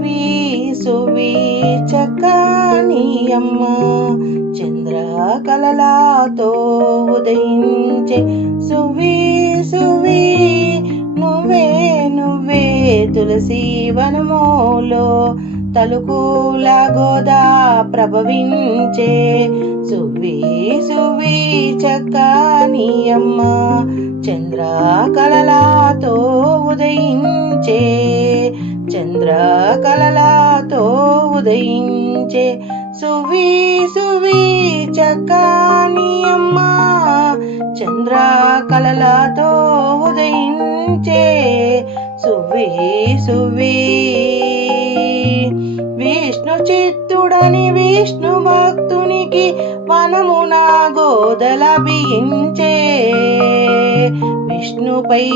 సువి సువి అమ్మ చంద్ర కలలాతో ఉదయించే సువి సువి నువ్వే నువ్వే తులసి వనములో తలుకుల గోదా ప్రభవించే సువి సువి చక్కని అమ్మ చంద్ర కలలాతో ఉదయించే చంద్ర కలలాతో ఉదయించే సువి సువి చకాని అమ్మ. చంద్ర కలలాతో ఉదయించే సువి సువి. విష్ణు చిత్తుడని విష్ణు భక్తునికి వనమున గోదలభించే బియించే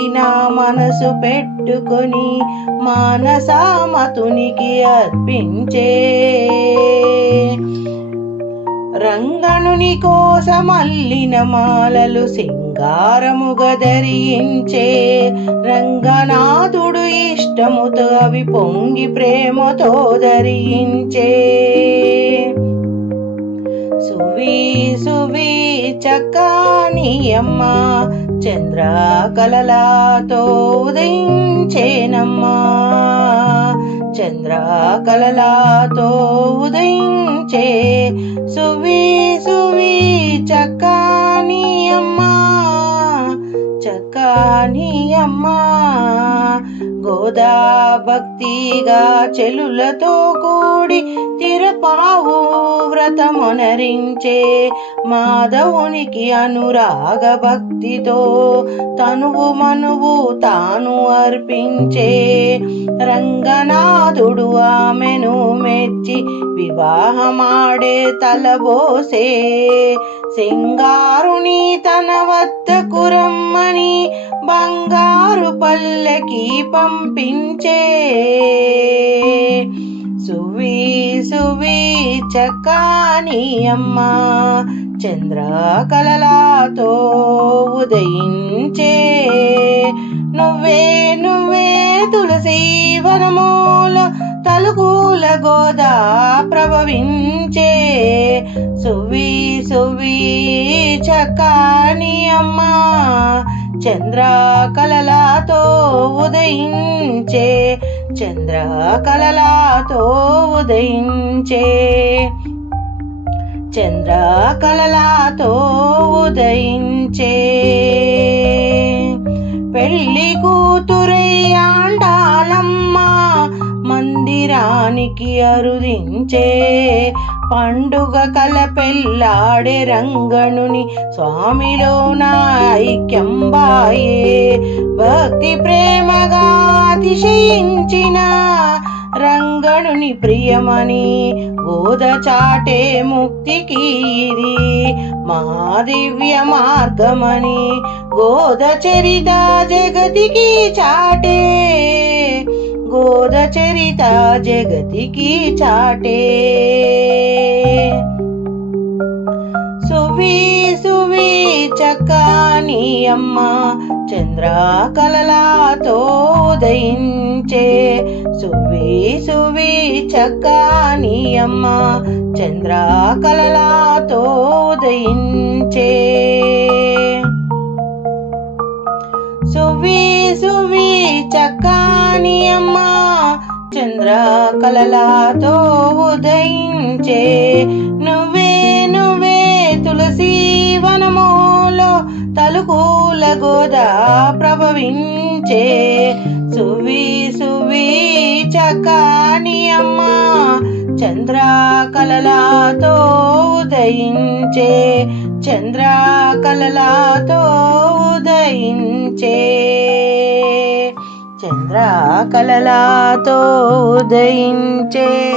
నా మనసు పెట్టుకొని మానసామతునికి అర్పించే. రంగణుని కోసమల్లిన మాలలు సింగారముగా ధరించే. రంగనాథుడు ఇష్టముతో అవి పొంగి ప్రేమతో ధరించే. సువి సువి చక్కని అమ్మా చంద్ర కలలాతో ఉదయించేనమ్మా. చంద్ర కలలాతో ఉదయించే గోదా భక్తిగా చెలులతో కూడి తిరపావు వ్రతమునరించే మాధవునికి అనురాగ భక్తితో తనువు మనువు తాను అర్పించే రంగనాథుడు ఆమెను మెచ్చి వివాహమాడే తలబోసే సింగారుని తన వద్దకు పంపించే. సువి సువి చకాని అమ్మ చంద్ర కలలాతో ఉదయించే. నువ్వే నువ్వే తులసి వనమూల తలుగుల గోదా ప్రభవించే. సువి సువి చకాని అమ్మా చంద్ర కలలాతో ఉదయించే చంద్ర కలలాతో ఉదయించే. చంద్ర కలలాతో ఉదయించే. పెళ్ళి కూతురై ఆండాలమ్మ మందిరానికి అరుదించే పండుగ కల పెళ్ళాడే రంగణుని స్వామిలో రాయే భక్తి ప్రేమగా అతిశయించిన రంగణుని ప్రియమని గోద చాటే ముక్తికి ఇది మహాదివ్య మార్గమని గోద చరిత జగతికి చాటే. గోద చరిత జగతికి చాటే. చక్కని అమ్మ చంద్రాకలలాతో ఉదయించే సువి సువి చక్కని అమ్మ చంద్రాకలలాతో ఉదయించే సువి సువి చక్కని అమ్మ చంద్రకలలాతో ఉదయించే నువ్వే నువ్వే తులసి వనములో తలుకుల గోదా ప్రభవించే. సువి సువి చకాని అమ్మ చంద్ర కలలాతో ఉదయించే. చంద్ర కలలాతో ఉదయించే. చంద్ర కలలాతో ఉదయించే.